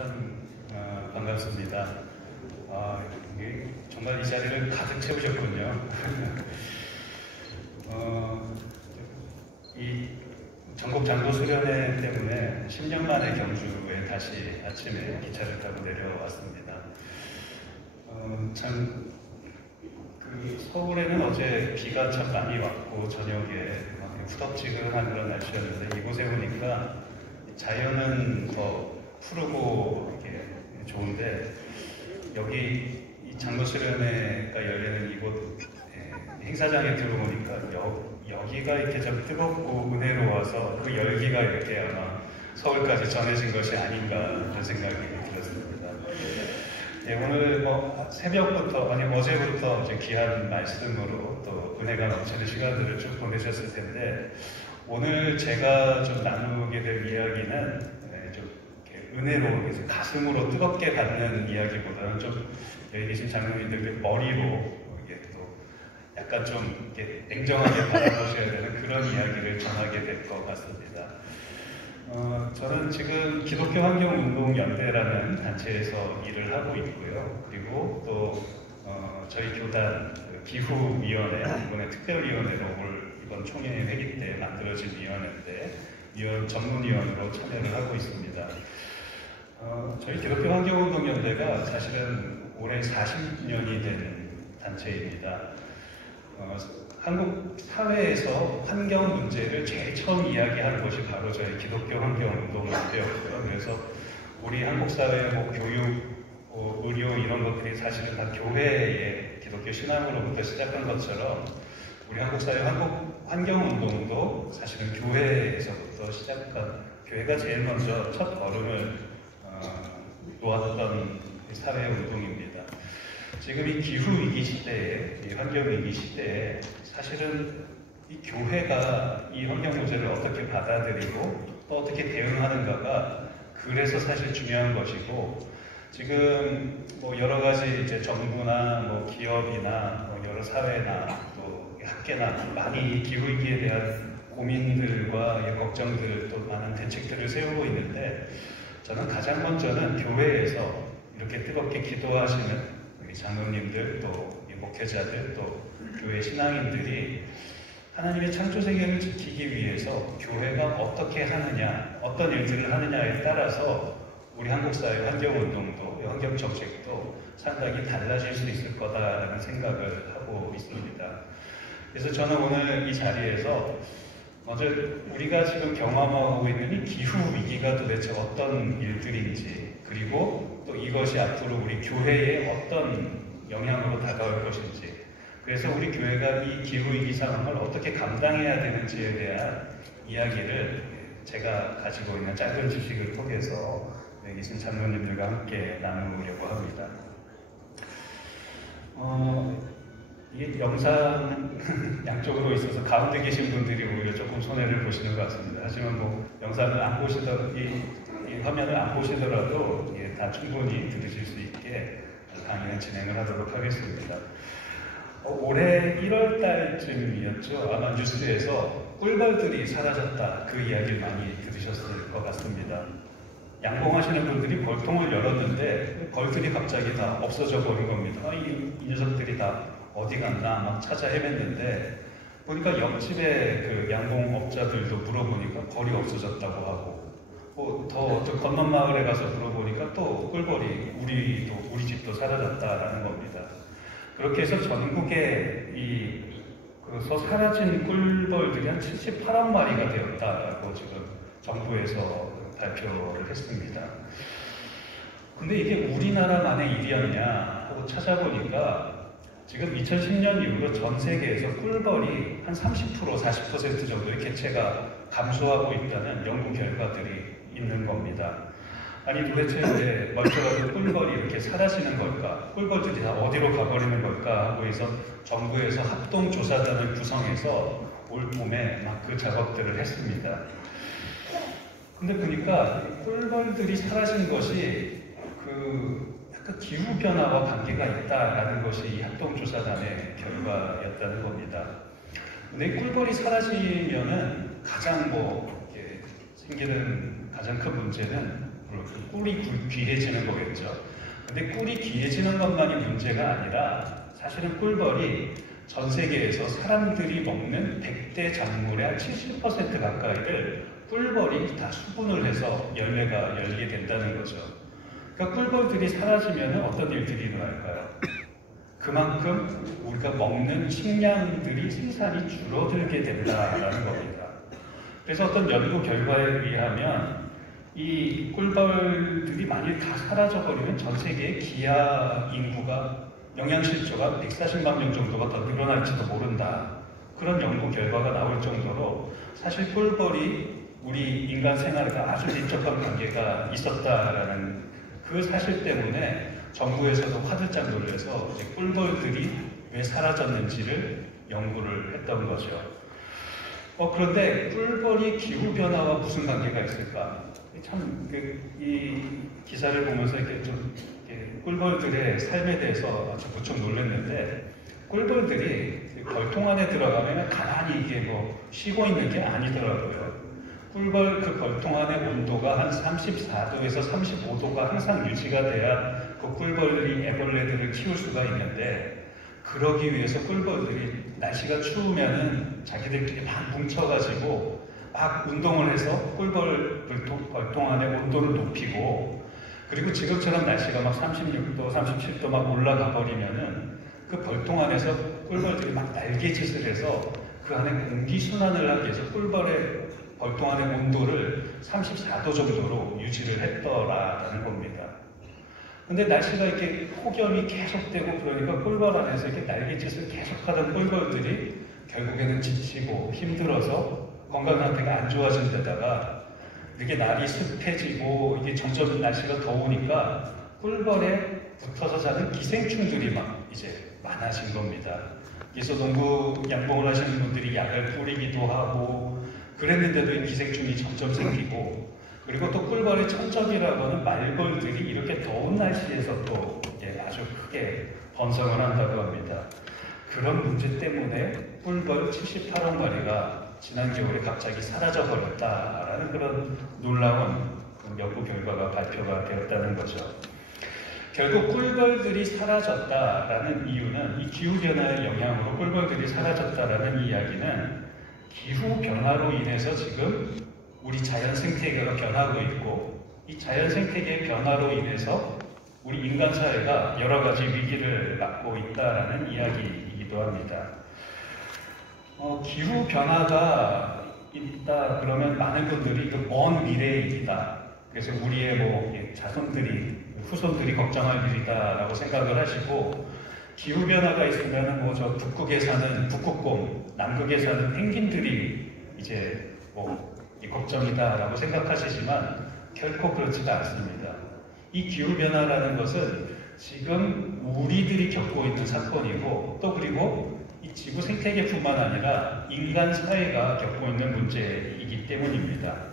참 반갑습니다. 정말 이 자리를 가득 채우셨군요. 이 전국 장도 수련회 때문에 10년 만에 경주에 다시 아침에 기차를 타고 내려왔습니다. 참 서울에는 어제 비가 참 많이 왔고 저녁에 후덥지근한 그런 날씨였는데 이곳에 오니까 자연은 더 푸르고 이렇게 좋은데 여기 이 장도 수련회가 열리는 이곳 행사장에 들어오니까 여기가 이렇게 좀 뜨겁고 은혜로워서 그 열기가 이렇게 아마 서울까지 전해진 것이 아닌가 하는 생각이 들었습니다. 오늘 새벽부터 아니 어제부터 이제 귀한 말씀으로 또 은혜가 넘치는 시간들을 쭉 보내셨을 텐데 오늘 제가 좀 나누게 될 이야기는 좀 이렇게 은혜로 가슴으로 뜨겁게 받는 이야기보다는 좀 여기 계신 장로님들 머리로 이게 또 약간 좀 이렇게 냉정하게 받아보셔야 되는 그런 이야기를 전하게 될 것 같습니다. 저는 지금 기독교 환경운동연대라는 단체에서 일을 하고 있고요. 그리고 또 저희 교단 기후위원회, 이번에 특별위원회로 이번 총회 회기 때 만들어진 위원회인데 전문위원으로 참여를 하고 있습니다. 저희 기독교 환경운동연대가 사실은 올해 40년이 된 단체입니다. 한국 사회에서 환경 문제를 제일 처음 이야기하는 것이 바로 저희 기독교 환경운동연대였고요. 그래서 우리 한국 사회의 교육, 의료 이런 것들이 사실은 다 교회의 기독교 신앙으로부터 시작한 것처럼 우리 한국 사회 환경운동도 사실은 교회에서부터 시작한 교회가 제일 먼저 첫 걸음을 놓았던 사회운동입니다. 지금 이 기후위기 시대에, 이 환경위기 시대에 사실은 이 교회가 이 환경 문제를 어떻게 받아들이고 또 어떻게 대응하는가가 그래서 사실 중요한 것이고 지금 여러 가지 이제 정부나 기업이나 여러 사회나 또 학계나 많이 기후위기에 대한 고민들과 걱정들 또 많은 대책들을 세우고 있는데 저는 가장 먼저는 교회에서 이렇게 뜨겁게 기도하시는 우리 장로님들 또 목회자들 또 교회 신앙인들이 하나님의 창조 세계를 지키기 위해서 교회가 어떻게 하느냐, 어떤 일들을 하느냐에 따라서 우리 한국 사회 환경운동도, 환경정책도 상당히 달라질 수 있을 거다라는 생각을 하고 있습니다. 그래서 저는 오늘 이 자리에서 먼저 우리가 지금 경험하고 있는 이 기후위기가 도대체 어떤 일들인지 그리고 또 이것이 앞으로 우리 교회에 어떤 영향으로 다가올 것인지 그래서 우리 교회가 이 기후위기 상황을 어떻게 감당해야 되는지에 대한 이야기를 제가 가지고 있는 짧은 지식을 통해서 여기 계신 장로님들과 함께 나누려고 합니다. 이게 영상 양쪽으로 있어서 가운데 계신 분들이 오히려 조금 손해를 보시는 것 같습니다. 하지만 영상을 안 보시더라도 이 화면을 안 보시더라도 다 충분히 들으실 수 있게 강의는 진행을 하도록 하겠습니다. 올해 1월 달쯤이었죠. 아마 뉴스에서 꿀벌들이 사라졌다 그 이야기를 많이 들으셨을 것 같습니다. 양봉하시는 분들이 벌통을 열었는데 벌들이 갑자기 다 없어져 버린 겁니다. 이 녀석들이 다 어디 갔나 막 찾아 헤맸는데 보니까 옆집에 그 양봉업자들도 물어보니까 벌이 없어졌다고 하고 더 건넌 마을에 가서 물어보니까 또 꿀벌이 우리 집도 사라졌다라는 겁니다. 그렇게 해서 전국에 그 사라진 꿀벌들이 한 78억 마리가 되었다라고 지금 정부에서 발표를 했습니다. 근데 이게 우리나라만의 일이었냐 하고 찾아보니까 지금 2010년 이후로 전 세계에서 꿀벌이 한 30%, 40% 정도의 개체가 감소하고 있다는 연구 결과들이 있는 겁니다. 아니 도대체 왜 멀쩡하게 꿀벌이 이렇게 사라지는 걸까? 꿀벌들이 다 어디로 가버리는 걸까? 하고 해서 정부에서 합동조사단을 구성해서 올 봄에 막 그 작업들을 했습니다. 근데 보니까 꿀벌들이 사라진 것이 약간 기후변화와 관계가 있다라는 것이 이 합동조사단의 결과였다는 겁니다. 근데 꿀벌이 사라지면은 가장 생기는 가장 큰 문제는 앞으로 꿀이 귀해지는 거겠죠. 근데 꿀이 귀해지는 것만이 문제가 아니라 사실은 꿀벌이 전 세계에서 사람들이 먹는 100대 작물의 한 70% 가까이를 꿀벌이 다 수분을 해서 열매가 열리게 된다는 거죠. 그러니까 꿀벌들이 사라지면 어떤 일들이 일어날까요? 그만큼 우리가 먹는 식량들이 생산이 줄어들게 된다는 겁니다. 그래서 어떤 연구 결과에 의하면 이 꿀벌들이 만일 다 사라져버리면 전 세계의 기아 인구가 영양실조가 140만 명 정도가 더 늘어날지도 모른다. 그런 연구 결과가 나올 정도로 사실 꿀벌이 우리 인간 생활과 아주 밀접한 관계가 있었다라는 그 사실 때문에 정부에서도 화들짝 놀라서 꿀벌들이 왜 사라졌는지를 연구를 했던 거죠. 그런데 꿀벌이 기후변화와 무슨 관계가 있을까? 참, 이 기사를 보면서 꿀벌들의 삶에 대해서 아주 무척 놀랐는데, 꿀벌들이 벌통 안에 들어가면 가만히 이게 쉬고 있는 게 아니더라고요. 꿀벌 그 벌통 안의 온도가 한 34도에서 35도가 항상 유지가 돼야 그 꿀벌이 애벌레들을 키울 수가 있는데, 그러기 위해서 꿀벌들이 날씨가 추우면은 자기들끼리 막 뭉쳐가지고 막 운동을 해서 꿀벌 벌통 안의 온도를 높이고, 그리고 지금처럼 날씨가 막 36도, 37도 막 올라가 버리면은 그 벌통 안에서 꿀벌들이 막 날개짓을 해서 그 안에 공기순환을 하기 위해서 꿀벌의 벌통 안의 온도를 34도 정도로 유지를 했더라라는 겁니다. 근데 날씨가 이렇게 폭염이 계속되고 그러니까 꿀벌 안에서 이렇게 날개짓을 계속하던 꿀벌들이 결국에는 지치고 힘들어서 건강 상태가 안 좋아진 데다가 이렇게 날이 습해지고 이게 점점 날씨가 더우니까 꿀벌에 붙어서 자는 기생충들이 막 이제 많아진 겁니다. 그래서 농부 양봉을 하시는 분들이 약을 뿌리기도 하고 그랬는데도 이 기생충이 점점 생기고, 그리고 또 꿀벌의 천적이라고 하는 말벌들이 이렇게 더운 날씨에서 또 아주 크게 번성을 한다고 합니다. 그런 문제 때문에 꿀벌 78억 마리가 지난 겨울에 갑자기 사라져 버렸다라는 그런 놀라운 연구 결과가 발표가 되었다는 거죠. 결국 꿀벌들이 사라졌다라는 이유는, 이 기후변화의 영향으로 꿀벌들이 사라졌다라는 이야기는 기후변화로 인해서 지금 우리 자연 생태계가 변하고 있고, 이 자연 생태계의 변화로 인해서 우리 인간 사회가 여러 가지 위기를 맞고 있다라는 이야기이기도 합니다. 기후 변화가 있다 그러면 많은 분들이 이거 먼 미래의 일이다. 그래서 우리의 자손들이, 후손들이 걱정할 일이다라고 생각을 하시고, 기후 변화가 있으면 저 북극에 사는 북극곰, 남극에 사는 펭귄들이 이제 이 걱정이다라고 생각하시지만 결코 그렇지가 않습니다. 이 기후 변화라는 것은 지금 우리들이 겪고 있는 사건이고, 또 그리고 이 지구 생태계뿐만 아니라 인간 사회가 겪고 있는 문제이기 때문입니다.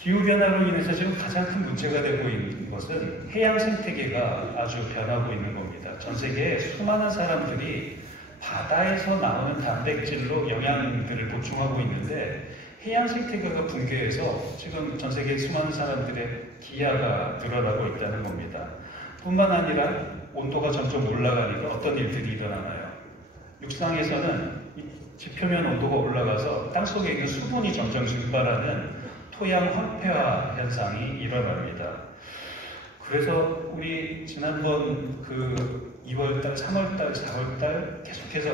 기후변화로 인해서 지금 가장 큰 문제가 되고 있는 것은 해양 생태계가 아주 변하고 있는 겁니다. 전 세계에 수많은 사람들이 바다에서 나오는 단백질로 영양들을 보충하고 있는데, 해양 생태계가 붕괴해서 지금 전 세계 수많은 사람들의 기아가 늘어나고 있다는 겁니다. 뿐만 아니라 온도가 점점 올라가니까 어떤 일들이 일어나나요? 육상에서는 지표면 온도가 올라가서 땅속에 있는 수분이 점점 증발하는 토양 황폐화 현상이 일어납니다. 그래서 우리 지난번 2월달, 3월달, 4월달 계속해서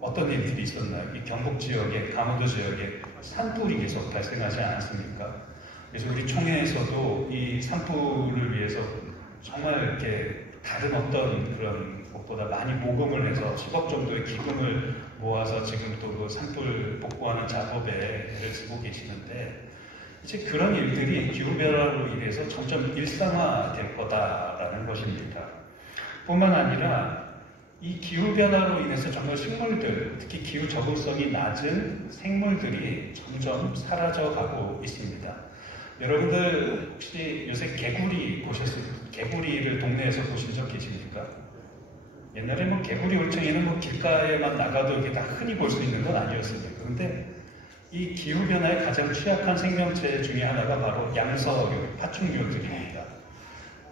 어떤 일들이 있었나요? 이 경북 지역에, 강원도 지역에 산불이 계속 발생하지 않았습니까? 그래서 우리 총회에서도 이 산불을 위해서 정말 이렇게 다른 어떤 그런 것보다 많이 모금을 해서 10억 정도의 기금을 모아서 지금 또 그 산불 복구하는 작업에 애를 쓰고 계시는데, 이제 그런 일들이 기후변화로 인해서 점점 일상화될 거다라는 것입니다. 뿐만 아니라 이 기후변화로 인해서 정말 식물들, 특히 기후 적응성이 낮은 생물들이 점점 사라져가고 있습니다. 여러분들 혹시 요새 개구리를 동네에서 보신 적 계십니까? 옛날에 개구리 올챙이는 길가에만 나가도 이렇게 다 흔히 볼 수 있는 건 아니었습니다. 그런데 이 기후변화에 가장 취약한 생명체 중에 하나가 바로 양서류, 파충류들입니다.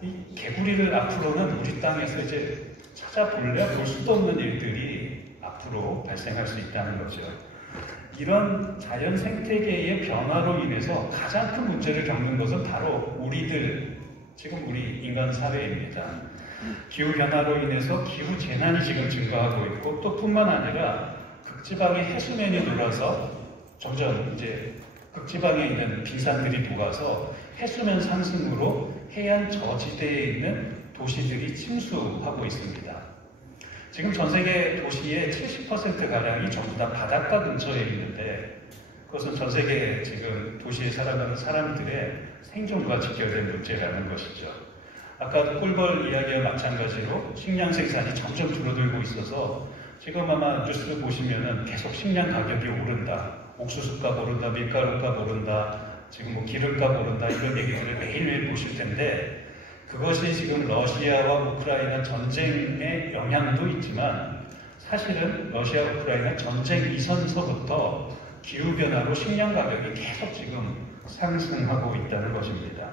이 개구리를 앞으로는 우리 땅에서 이제 찾아볼래 볼 수도 없는 일들이 앞으로 발생할 수 있다는 거죠. 이런 자연 생태계의 변화로 인해서 가장 큰 문제를 겪는 것은 바로 우리들, 지금 우리 인간 사회입니다. 기후변화로 인해서 기후재난이 지금 증가하고 있고 또 뿐만 아니라 극지방의 해수면이 녹아서 점점 이제 극지방에 있는 빙산들이 녹아서 해수면 상승으로 해안 저지대에 있는 도시들이 침수하고 있습니다. 지금 전 세계 도시의 70%가량이 전부 다 바닷가 근처에 있는데 그것은 전 세계 지금 도시에 살아가는 사람들의 생존과 직결된 문제라는 것이죠. 아까 꿀벌 이야기와 마찬가지로 식량 생산이 점점 줄어들고 있어서 지금 아마 뉴스를 보시면은 계속 식량 가격이 오른다. 옥수수값 오른다, 밀가루값 오른다, 지금 뭐 기름값 오른다 이런 얘기들을 매일매일 보실 텐데 그것이 지금 러시아와 우크라이나 전쟁의 영향도 있지만 사실은 러시아 우크라이나 전쟁 이전서부터 기후변화로 식량 가격이 계속 지금 상승하고 있다는 것입니다.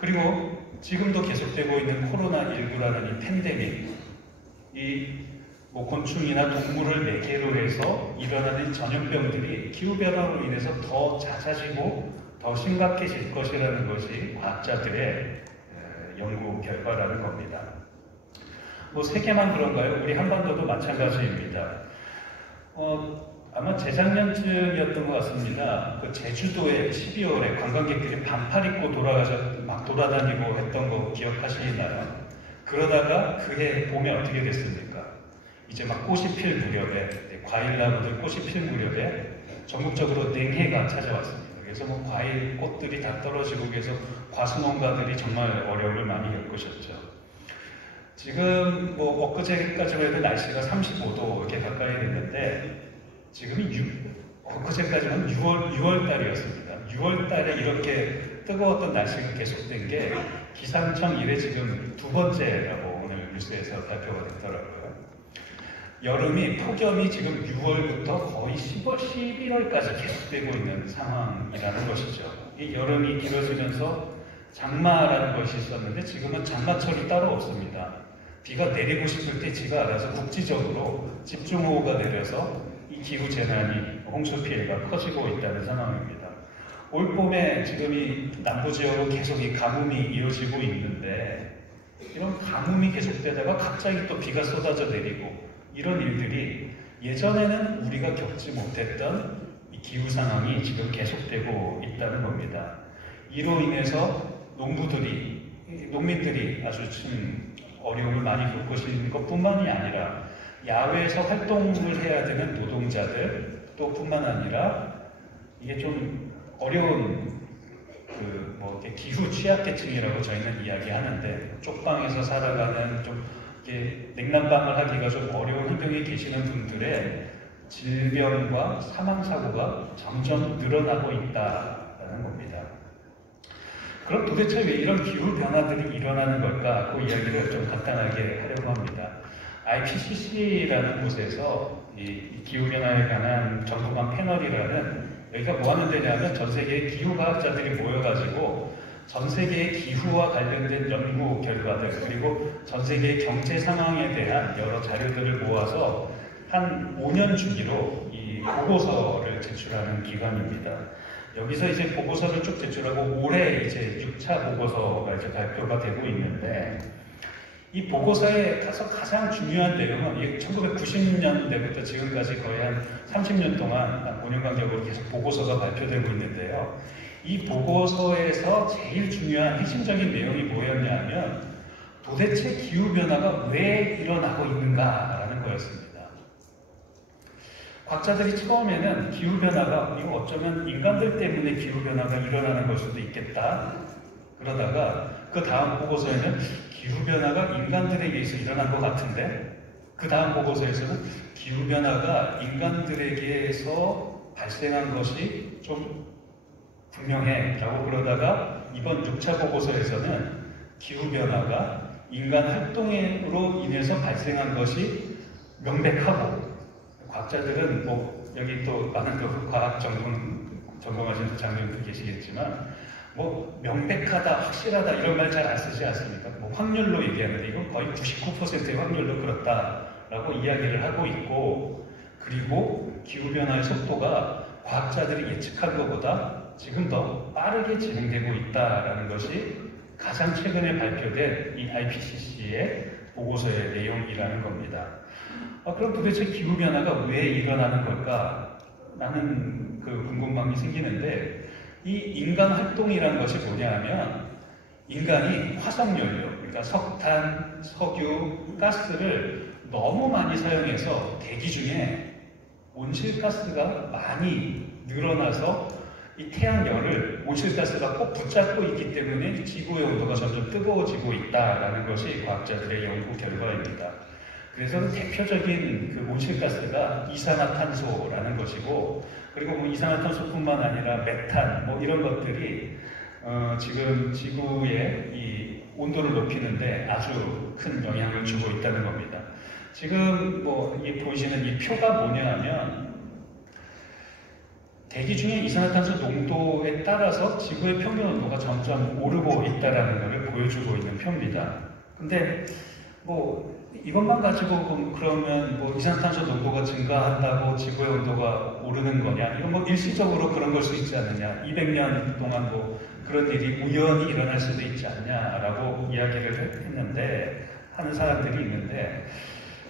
그리고 지금도 계속되고 있는 코로나19라는 이 팬데믹, 뭐 곤충이나 동물을 매개로 해서 일어나는 전염병들이 기후변화로 인해서 더 잦아지고 더 심각해질 것이라는 것이 과학자들의 연구 결과라는 겁니다. 뭐 세계만 그런가요? 우리 한반도도 마찬가지입니다. 아마 재작년쯤이었던 것 같습니다. 그 제주도에 12월에 관광객들이 반팔 입고 막 돌아다니고 했던 거 기억하시나요? 그러다가 그해 봄에 어떻게 됐습니까? 이제 막 꽃이 필 무렵에, 과일나무들 꽃이 필 무렵에 전국적으로 냉해가 찾아왔습니다. 그래서 뭐 과일, 꽃들이 다 떨어지고 그래서 과수농가들이 정말 어려움을 많이 겪으셨죠. 지금 뭐 엊그제까지만 해도 날씨가 35도 이렇게 가까이 됐는데 지금이 엊그제까지만 6월 달이었습니다. 6월 달에 이렇게 뜨거웠던 날씨가 계속된 게 기상청 이래 지금 두 번째라고 오늘 뉴스에서 발표가 됐더라고요. 여름이 폭염이 지금 6월부터 거의 11월까지 계속되고 있는 상황이라는 것이죠. 이 여름이 길어지면서 장마라는 것이 있었는데 지금은 장마철이 따로 없습니다. 비가 내리고 싶을 때 지가 알아서 국지적으로 집중호우가 내려서 이 기후재난이 홍수 피해가 커지고 있다는 상황입니다. 올 봄에 지금 이 남부 지역으로 계속 이 가뭄이 이어지고 있는데 이런 가뭄이 계속되다가 갑자기 또 비가 쏟아져 내리고 이런 일들이 예전에는 우리가 겪지 못했던 이 기후 상황이 지금 계속되고 있다는 겁니다. 이로 인해서 농민들이 아주 좀 어려움을 많이 겪으신 것뿐만이 아니라 야외에서 활동을 해야 되는 노동자들 또 뿐만 아니라 이게 좀 어려운 기후 취약계층이라고 저희는 이야기하는데 쪽방에서 살아가는 좀 냉난방을 하기가 좀 어려운 환경에 계시는 분들의 질병과 사망사고가 점점 늘어나고 있다는 겁니다. 그럼 도대체 왜 이런 기후변화들이 일어나는 걸까? 그 이야기를 좀 간단하게 하려고 합니다. IPCC라는 곳에서 이 기후변화에 관한 전문가 패널이라는 여기가 뭐 하는 데냐면 전 세계의 기후과학자들이 모여가지고 전 세계의 기후와 관련된 연구 결과들 그리고 전 세계의 경제 상황에 대한 여러 자료들을 모아서 한 5년 주기로 이 보고서를 제출하는 기관입니다. 여기서 이제 보고서를 쭉 제출하고 올해 이제 6차 보고서가 이제 발표가 되고 있는데 이 보고서에 가장 중요한 내용은 1990년대부터 지금까지 거의 한 30년 동안 5년 간격으로 계속 보고서가 발표되고 있는데요. 이 보고서에서 제일 중요한 핵심적인 내용이 뭐였냐면 도대체 기후변화가 왜 일어나고 있는가라는 거였습니다. 과학자들이 처음에는 기후변화가 이거 어쩌면 인간들 때문에 기후변화가 일어나는 걸 수도 있겠다. 그러다가 그 다음 보고서에는 기후변화가 인간들에 의해서 일어난 것 같은데 그 다음 보고서에서는 기후변화가 인간들에게서 발생한 것이 좀 분명해 라고 그러다가 이번 6차 보고서에서는 기후변화가 인간 활동으로 인해서 발생한 것이 명백하고 과학자들은 뭐 여기 또 많은 또 과학 전공하시는 장님들 계시겠지만 뭐 명백하다, 확실하다 이런 말 잘 안 쓰지 않습니까? 뭐 확률로 얘기하는데 이건 거의 99%의 확률로 그렇다라고 이야기를 하고 있고, 그리고 기후변화의 속도가 과학자들이 예측한 것보다 지금 더 빠르게 진행되고 있다라는 것이 가장 최근에 발표된 이 IPCC의 보고서의 내용이라는 겁니다. 그럼 도대체 기후변화가 왜 일어나는 걸까? 라는 그 궁금함이 생기는데, 이 인간 활동이라는 것이 뭐냐 하면 인간이 화석연료, 그러니까 석탄, 석유, 가스를 너무 많이 사용해서 대기 중에 온실가스가 많이 늘어나서 이 태양열을 온실가스가 꼭 붙잡고 있기 때문에 지구의 온도가 점점 뜨거워지고 있다는 것이 과학자들의 연구 결과입니다. 그래서 대표적인 그 온실가스가 이산화탄소라는 것이고, 그리고 뭐 이산화탄소뿐만 아니라 메탄 뭐 이런 것들이 지금 지구의 이 온도를 높이는데 아주 큰 영향을 주고 있다는 겁니다. 지금 뭐 보이시는 이 표가 뭐냐 하면 대기 중에 이산화탄소 농도에 따라서 지구의 평균 온도가 점점 오르고 있다는 것을 보여주고 있는 표입니다. 근데 뭐 이것만 가지고 그러면 뭐 이산화탄소 농도가 증가한다고 지구의 온도가 오르는 거냐? 이건 뭐 일시적으로 그런 걸 수 있지 않느냐? 200년 동안 뭐 그런 일이 우연히 일어날 수도 있지 않냐라고 이야기를 했는데, 하는 사람들이 있는데,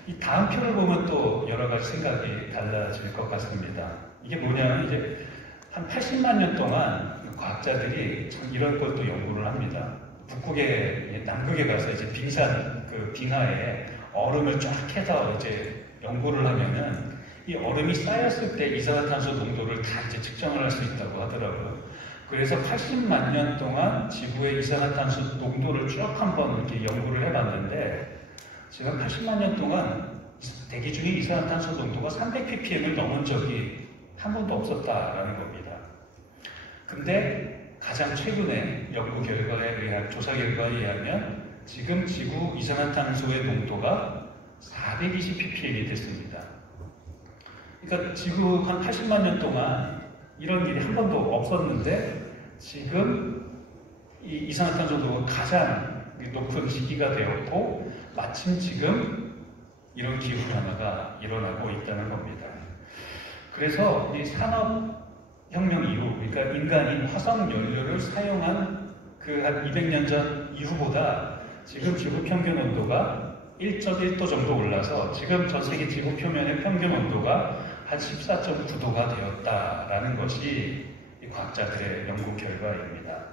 이 다음 표를 보면 또 여러 가지 생각이 달라질 것 같습니다. 이게 뭐냐면 이제 한 80만 년 동안 과학자들이 참 이런 것도 연구를 합니다. 북극에, 남극에 가서 이제 빙산, 그 빙하에 얼음을 쫙 해서 이제 연구를 하면은 이 얼음이 쌓였을 때 이산화탄소 농도를 다 이제 측정을 할 수 있다고 하더라고요. 그래서 80만 년 동안 지구의 이산화탄소 농도를 쭉 한번 이렇게 연구를 해봤는데, 지금 80만 년 동안 대기 중에 이산화탄소 농도가 300ppm을 넘은 적이 한 번도 없었다라는 겁니다. 근데 가장 최근에 연구 결과에 의한, 조사 결과에 의하면 지금 지구 이산화탄소의 농도가 420ppm이 됐습니다. 그러니까 지구 한 80만 년 동안 이런 일이 한 번도 없었는데 지금 이 이산화탄소 농도가 가장 높은 시기가 되었고, 마침 지금 이런 기후변화가 일어나고 있다는 겁니다. 그래서 이 산업혁명 이후, 그러니까 인간이 화석연료를 사용한 그 한 200년 전 이후보다 지금 지구 평균 온도가 1.1도 정도 올라서 지금 전 세계 지구 표면의 평균 온도가 한 14.9도가 되었다라는 것이 이 과학자들의 연구 결과입니다.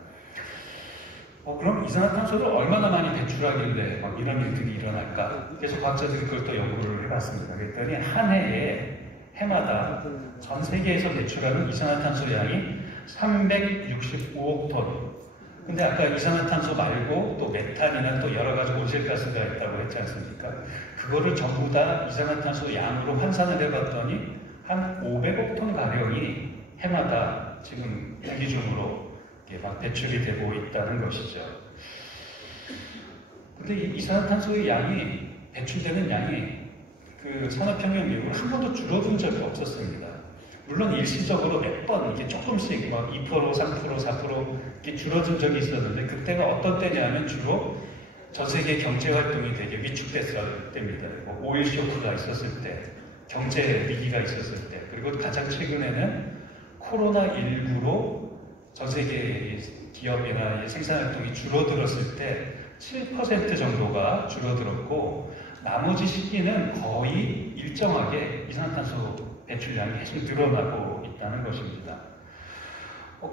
그럼 이산화탄소를 얼마나 많이 배출하길래 막 이런 일들이 일어날까? 그래서 과학자들이 그걸 또 연구를 해봤습니다. 그랬더니 한 해마다 전 세계에서 배출하는 이산화탄소 양이 365억 톤. 근데 아까 이산화탄소 말고 또 메탄이나 또 여러 가지 온실가스가 있다고 했지 않습니까? 그거를 전부 다 이산화탄소 양으로 환산을 해봤더니 한 500억 톤 가량이 해마다 지금 대기 중으로 막 배출이 되고 있다는 것이죠. 근데 이 이산화탄소의 양이, 배출되는 양이 그 산업혁명 이후로 한 번도 줄어든 적이 없었습니다. 물론 일시적으로 몇 번 이렇게 조금씩 막 2%, 3%, 4% 이렇게 줄어든 적이 있었는데, 그때가 어떤 때냐면 주로 전 세계 경제 활동이 되게 위축됐을 때입니다. 뭐 오일 쇼크가 있었을 때, 경제 위기가 있었을 때, 그리고 가장 최근에는 코로나19로 전 세계 기업이나 생산 활동이 줄어들었을 때 7% 정도가 줄어들었고, 나머지 시기는 거의 일정하게 이산화탄소 배출량이 계속 늘어나고 있다는 것입니다.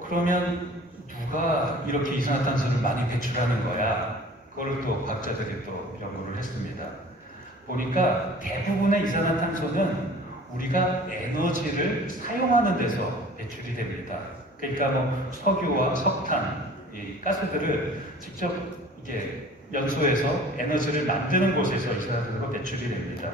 그러면 누가 이렇게 이산화탄소를 많이 배출하는 거야? 그걸 또 과학자들이 또 연구를 했습니다. 보니까 대부분의 이산화탄소는 우리가 에너지를 사용하는 데서 배출이 됩니다. 그러니까 뭐 석유와 석탄, 이 가스들을 직접 이게 연소해서 에너지를 만드는 곳에서 이산화탄소가 배출이 됩니다.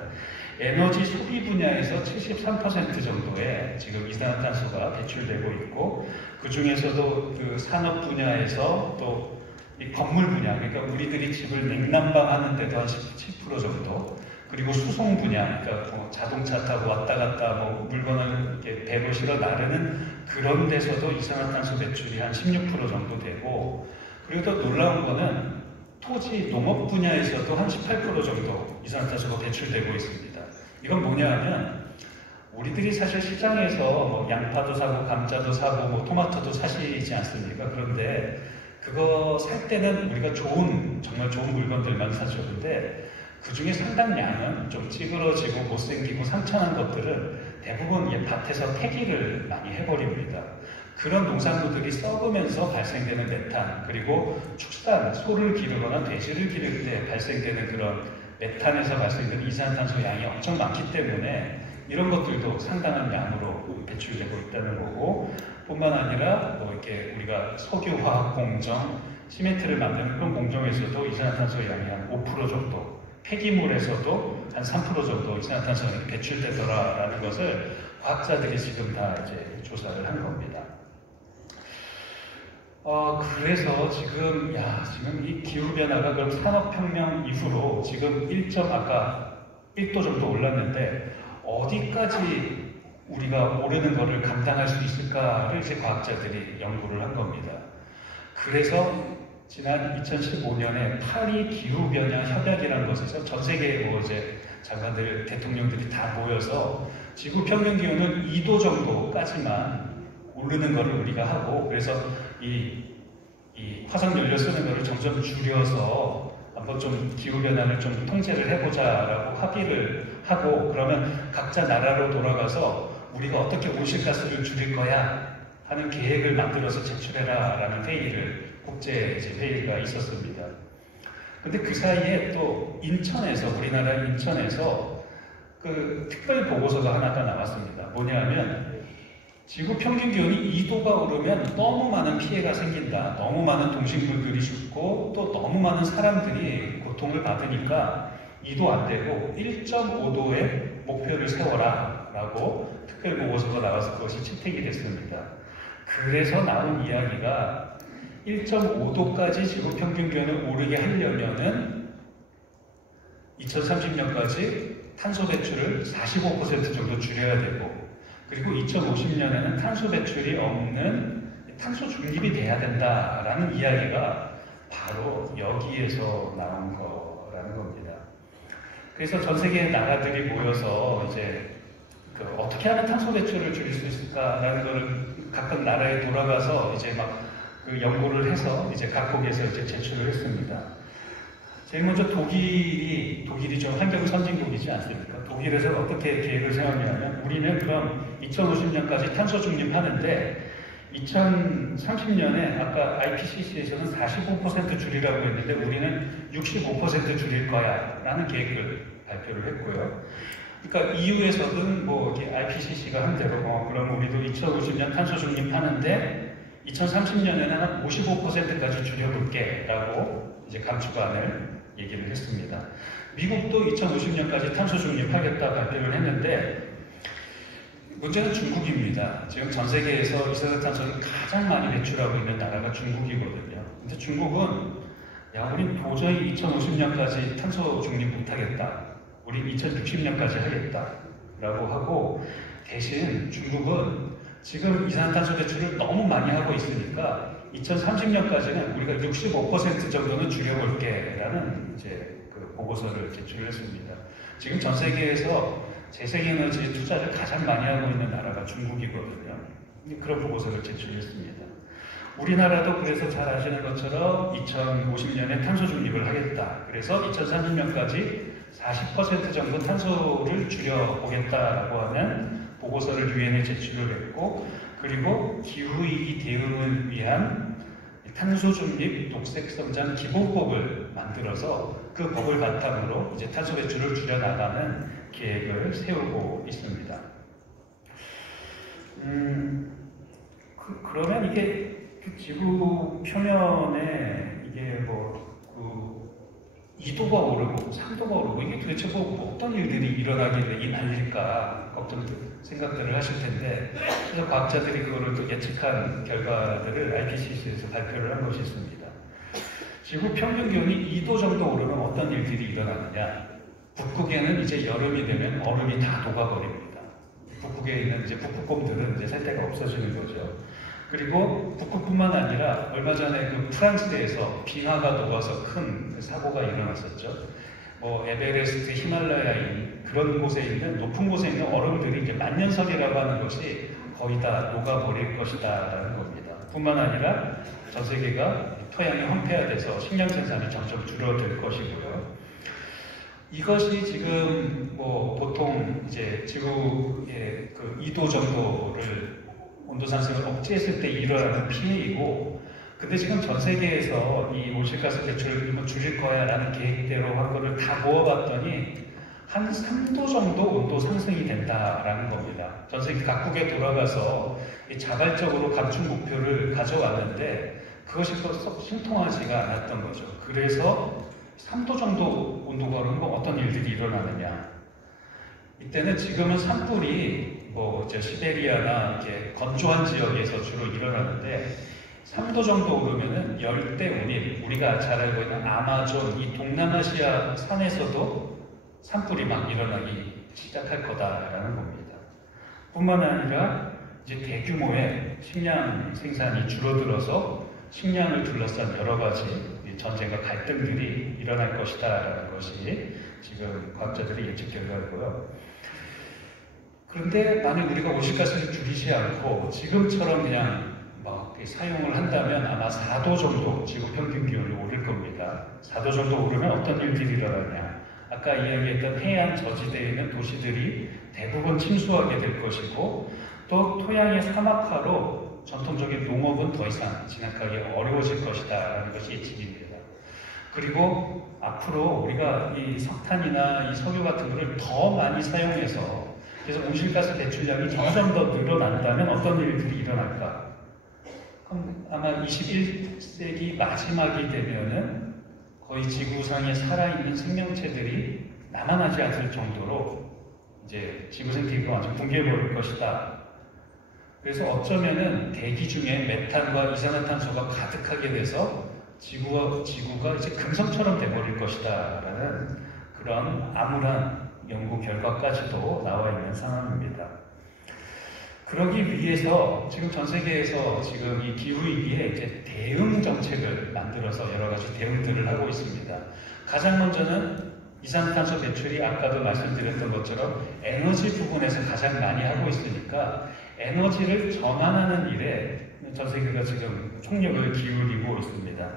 에너지 소비 분야에서 73% 정도의 지금 이산화탄소가 배출되고 있고, 그 중에서도 그 산업 분야에서 또 이 건물 분야, 그러니까 우리들이 집을 냉난방하는 데도 한 17% 정도, 그리고 수송 분야, 그러니까 뭐 자동차 타고 왔다 갔다 뭐 물건을 이렇게 배로 실어 나르는 그런 데서도 이산화탄소 배출이 한 16% 정도 되고, 그리고 또 놀라운 거는 토지, 농업 분야에서도 한 18% 정도 이산화탄소가 배출되고 있습니다. 이건 뭐냐 하면 우리들이 사실 시장에서 뭐 양파도 사고 감자도 사고 뭐 토마토도 사시지 않습니까? 그런데 그거 살 때는 우리가 정말 좋은 물건들만 사죠. 근데 그 중에 상당량은 좀 찌그러지고 못생기고 상처난 것들은 대부분 밭에서 폐기를 많이 해버립니다. 그런 농산물들이 썩으면서 발생되는 메탄, 그리고 축산, 소를 기르거나 돼지를 기를 때 발생되는 그런 메탄에서 발생되는 이산화탄소 양이 엄청 많기 때문에 이런 것들도 상당한 양으로 배출되고 있다는 거고, 뿐만 아니라 뭐 이렇게 우리가 석유화학 공정, 시멘트를 만드는 그런 공정에서도 이산화탄소 양이 한 5% 정도, 폐기물에서도 한 3% 정도 이산화탄소 양이 배출되더라라는 것을 과학자들이 지금 다 이제 조사를 한 겁니다. 그래서 지금 이 기후변화가 그럼 산업혁명 이후로 지금 1도 정도 올랐는데 어디까지 우리가 오르는 것을 감당할 수 있을까를 이제 과학자들이 연구를 한 겁니다. 그래서 지난 2015년에 파리 기후변화 협약이라는 것에서 전 세계 뭐 이제 장관들, 대통령들이 다 모여서 지구 평균 기온은 2도 정도까지만 오르는 것을 우리가 하고, 그래서 이 화석 연료 쓰는 것을 점점 줄여서 한번 좀 기후변화를 좀 통제를 해보자라고 합의를 하고, 그러면 각자 나라로 돌아가서 우리가 어떻게 온실가스를 줄일 거야 하는 계획을 만들어서 제출해라 라는 국제 회의가 있었습니다. 근데 그 사이에 또 우리나라 인천에서 그 특별 보고서가 하나가 나왔습니다. 뭐냐면 지구 평균 기온이 2도가 오르면 너무 많은 피해가 생긴다. 너무 많은 동식물들이 죽고 또 너무 많은 사람들이 고통을 받으니까 2도 안 되고 1.5도의 목표를 세워라 라고 특별 보고서가 나와서 그것이 채택이 됐습니다. 그래서 나온 이야기가 1.5도까지 지구 평균 기온을 오르게 하려면은 2030년까지 탄소 배출을 45% 정도 줄여야 되고, 그리고 2050년에는 탄소 배출이 없는 탄소 중립이 돼야 된다라는 이야기가 바로 여기에서 나온 거라는 겁니다. 그래서 전 세계 나라들이 모여서 이제 어떻게 하면 탄소 배출을 줄일 수 있을까라는 걸 각각 나라에 돌아가서 이제 막 그 연구를 해서 이제 각국에서 이제 제출을 했습니다. 제일 먼저 독일이 좀 환경 선진국이지 않습니까? 독일에서 어떻게 계획을 세웠냐면 우리는 그럼 2050년까지 탄소 중립하는데 2030년에 아까 IPCC에서는 45% 줄이라고 했는데 우리는 65% 줄일 거야 라는 계획을 발표를 했고요. 그러니까 EU에서는 뭐 이렇게 IPCC가 한 대로 그럼 우리도 2050년 탄소 중립하는데 2030년에는 한 55%까지 줄여볼게 라고 이제 감축안을 얘기를 했습니다. 미국도 2050년까지 탄소 중립하겠다 발표를 했는데 문제는 중국입니다. 지금 전 세계에서 이산화탄소를 가장 많이 배출하고 있는 나라가 중국이거든요. 근데 중국은 우린 도저히 2050년까지 탄소 중립 못하겠다. 우리 2060년까지 하겠다. 라고 하고, 대신 중국은 지금 이산화탄소 배출을 너무 많이 하고 있으니까 2030년까지는 우리가 65% 정도는 줄여볼게 라는 이제 그 보고서를 제출했습니다. 지금 전 세계에서 재생에너지 투자를 가장 많이 하고 있는 나라가 중국이거든요. 그런 보고서를 제출했습니다. 우리나라도 그래서 잘 아시는 것처럼 2050년에 탄소 중립을 하겠다. 그래서 2030년까지 40% 정도 탄소를 줄여보겠다라고 하는 보고서를 유엔에 제출을 했고, 그리고 기후위기 대응을 위한 탄소 중립 녹색 성장 기본법을 만들어서 그 법을 바탕으로 이제 탄소 배출을 줄여나가는 계획을 세우고 있습니다. 그러면 이게 지구 표면에 이게 2도가 오르고 3도가 오르고 이게 도대체 어떤 일들이 일어나길래 이 난리일까 생각들을 하실 텐데, 그래서 과학자들이 그거를 또 예측한 결과들을 IPCC에서 발표를 한 것이 있습니다. 지구 평균 기온이 2도 정도 오르면 어떤 일들이 일어나느냐? 북극에는 이제 여름이 되면 얼음이 다 녹아버립니다. 북극에 있는 이제 북극곰들은 이제 살 데가 없어지는 거죠. 그리고 북극뿐만 아니라 얼마 전에 그 프랑스에서 빙하가 녹아서 큰 사고가 일어났었죠. 뭐 에베레스트, 히말라야인 그런 곳에 있는 높은 곳에 있는 얼음들이 이제 만년설이라고 하는 것이 거의 다 녹아버릴 것이다라는 겁니다. 뿐만 아니라 전 세계가 토양이 황폐화돼서 식량 생산이 점점 줄어들 것이고요. 이것이 지금 뭐 보통 이제 지구의 그 2도 정도를 온도 상승을 억제했을 때 일어나는 피해이고, 근데 지금 전 세계에서 이 온실가스 배출을 줄일 거야 라는 계획대로 한 거를 다 모아봤더니 한 3도 정도 온도 상승이 된다라는 겁니다. 전 세계 각국에 돌아가서 자발적으로 감축 목표를 가져왔는데 그것이 썩 신통하지가 않았던 거죠. 그래서 3도 정도 온도가 오르면 어떤 일들이 일어나느냐. 이때는 지금은 산불이 뭐 이제 시베리아나 이렇게 건조한 지역에서 주로 일어나는데 3도 정도 오르면은 열대우림, 우리가 잘 알고 있는 아마존, 이 동남아시아 산에서도 산불이 막 일어나기 시작할 거다라는 겁니다. 뿐만 아니라 이제 대규모의 식량 생산이 줄어들어서 식량을 둘러싼 여러 가지 전쟁과 갈등들이 일어날 것이다라는 것이 지금 과학자들의 예측 결과이고요. 그런데 만약 우리가 온실가스를 줄이지 않고 지금처럼 그냥 막 사용을 한다면 아마 4도 정도 지구 평균 기온이 오를 겁니다. 4도 정도 오르면 어떤 일들이 일어나냐. 아까 이야기했던 해안 저지대에 있는 도시들이 대부분 침수하게 될 것이고, 또 토양의 사막화로 전통적인 농업은 더 이상 진학하기 어려워질 것이다라는 것이 예측입니다. 그리고 앞으로 우리가 이 석탄이나 이 석유 같은 것을 더 많이 사용해서 그래서 온실가스 배출량이 점점 더 늘어난다면 어떤 일들이 일어날까? 그럼 아마 21세기 마지막이 되면은 거의 지구상에 살아있는 생명체들이 남아나지 않을 정도로 이제 지구 생태계가 완전 붕괴해버릴 것이다. 그래서 어쩌면은 대기 중에 메탄과 이산화탄소가 가득하게 돼서 지구가 이제 금성처럼 돼버릴 것이다라는 그런 암울한 연구 결과까지도 나와 있는 상황입니다. 그러기 위해서 지금 전 세계에서 지금 이 기후위기에 이제 대응 정책을 만들어서 여러 가지 대응들을 하고 있습니다. 가장 먼저는 이산화탄소 배출이 아까도 말씀드렸던 것처럼 에너지 부분에서 가장 많이 하고 있으니까 에너지를 전환하는 일에 전 세계가 지금 총력을 기울이고 있습니다.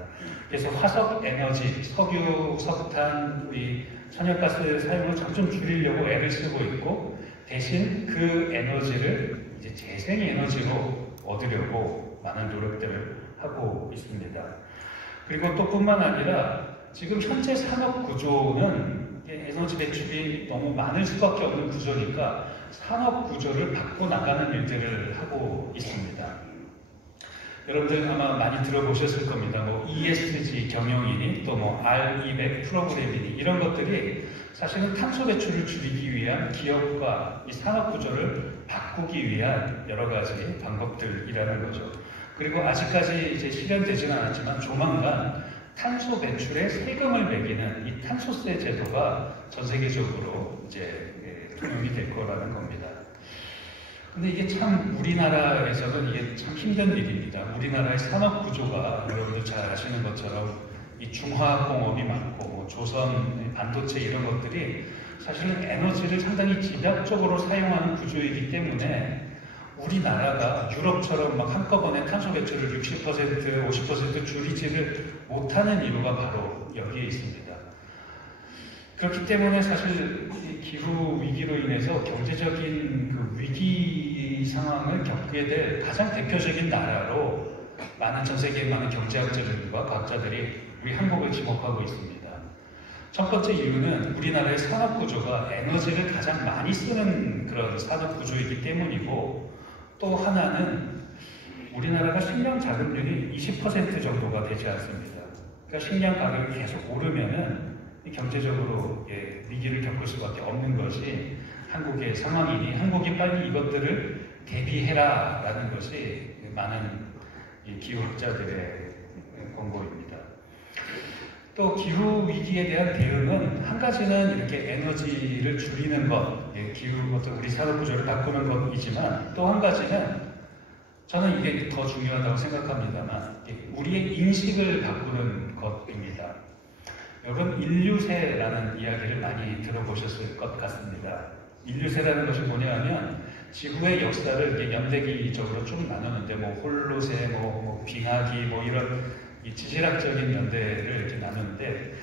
그래서 화석 에너지, 석유, 석탄, 우리 천연가스 사용을 점점 줄이려고 애를 쓰고 있고, 대신 그 에너지를 이제 재생 에너지로 얻으려고 많은 노력들을 하고 있습니다. 그리고 또 뿐만 아니라 지금 현재 산업 구조는 에너지 배출이 너무 많을 수밖에 없는 구조니까 산업 구조를 바꿔나가는 일들을 하고 있습니다. 여러분들 아마 많이 들어보셨을 겁니다. 뭐 ESG 경영이니 또 뭐 R200 프로그램이니 이런 것들이 사실은 탄소 배출을 줄이기 위한 기업과 이 산업 구조를 바꾸기 위한 여러 가지 방법들이라는 거죠. 그리고 아직까지 이제 실현되지는 않았지만 조만간 탄소 배출에 세금을 매기는 이 탄소세 제도가 전 세계적으로 이제 통용이 될 거라는 겁니다. 근데 이게 참 우리나라에서는 이게 참 힘든 일입니다. 우리나라의 산업 구조가 여러분들 잘 아시는 것처럼 이 중화학공업이 많고 뭐 조선, 반도체 이런 것들이 사실은 에너지를 상당히 집약적으로 사용하는 구조이기 때문에 우리나라가 유럽처럼 막 한꺼번에 탄소 배출을 60%, 50% 줄이지를 못하는 이유가 바로 여기에 있습니다. 그렇기 때문에 사실 기후 위기로 인해서 경제적인 그 위기 상황을 겪게 될 가장 대표적인 나라로 많은 전 세계의 많은 경제학자들과 과학자들이 우리 한국을 지목하고 있습니다. 첫 번째 이유는 우리나라의 산업 구조가 에너지를 가장 많이 쓰는 그런 산업 구조이기 때문이고, 또 하나는 우리나라가 식량 자급률이 20% 정도가 되지 않습니다. 그러니까 식량 가격이 계속 오르면은 경제적으로 위기를 겪을 수밖에 없는 것이 한국의 상황이니 한국이 빨리 이것들을 대비해라 라는 것이 많은 기후학자들의 권고입니다. 또 기후 위기에 대한 대응은 한 가지는 이렇게 에너지를 줄이는 것, 기후 어떤 우리 산업 구조를 바꾸는 것이지만 또 한 가지는 저는 이게 더 중요하다고 생각합니다만 우리의 인식을 바꾸는 것입니다. 여러분 인류세라는 이야기를 많이 들어보셨을 것 같습니다. 인류세라는 것이 뭐냐 하면 지구의 역사를 이렇게 연대기적으로 쭉 나누는데 홀로세, 빙하기 이런 이 지질학적인 연대를 이렇게 나누는데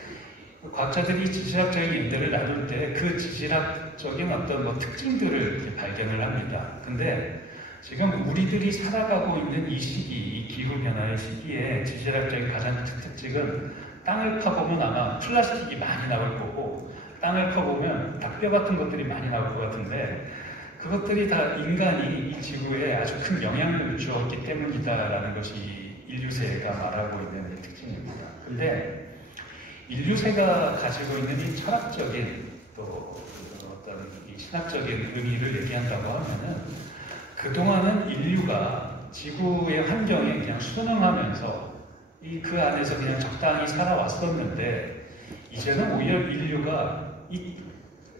과학자들이 지질학적인 연대를 나눌 때 그 지질학적인 어떤 특징들을 이렇게 발견을 합니다. 근데 지금 우리들이 살아가고 있는 이 시기, 이 기후 변화의 시기에 지질학적인 가장 큰 특징은 땅을 파보면 아마 플라스틱이 많이 나올 거고 땅을 파보면 닭뼈 같은 것들이 많이 나올 것 같은데 그것들이 다 인간이 이 지구에 아주 큰 영향력을 주었기 때문이다라는 것이 인류세가 말하고 있는 특징입니다. 근데 인류세가 가지고 있는 이 철학적인 또 어떤 이 신학적인 의미를 얘기한다고 하면은 그동안은 인류가 지구의 환경에 그냥 순응하면서 그 안에서 그냥 적당히 살아왔었는데 이제는 오히려 인류가 이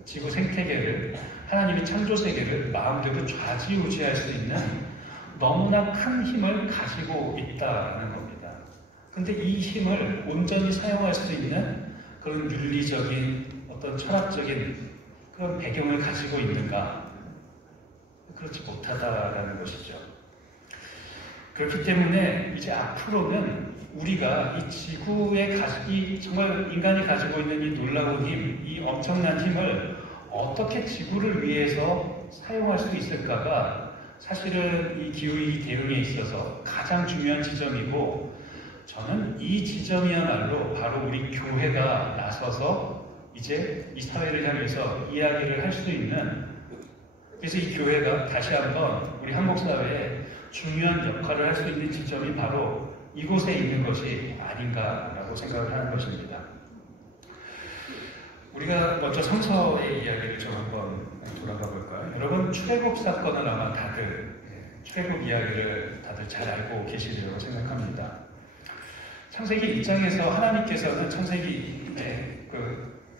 지구 생태계를 하나님의 창조 세계를 마음대로 좌지우지할 수 있는 너무나 큰 힘을 가지고 있다는 겁니다. 근데 이 힘을 온전히 사용할 수 있는 그런 윤리적인 어떤 철학적인 그런 배경을 가지고 있는가? 그렇지 못하다라는 것이죠. 그렇기 때문에 이제 앞으로는 우리가 이 지구에 정말 인간이 가지고 있는 이 놀라운 힘, 이 엄청난 힘을 어떻게 지구를 위해서 사용할 수 있을까가 사실은 이 기후위기 대응에 있어서 가장 중요한 지점이고 저는 이 지점이야말로 바로 우리 교회가 나서서 이제 이 사회를 향해서 이야기를 할 수 있는 그래서 이 교회가 다시 한번 우리 한국사회에 중요한 역할을 할 수 있는 지점이 바로 이곳에 있는 것이 아닌가라고 생각을 하는 것입니다. 우리가 먼저 성서의 이야기를 좀 한번 돌아가 볼까요? 여러분 출애굽 사건을 아마 다들 출애굽 이야기를 다들 잘 알고 계시리라고 생각합니다. 창세기 1장에서 하나님께서는 창세기에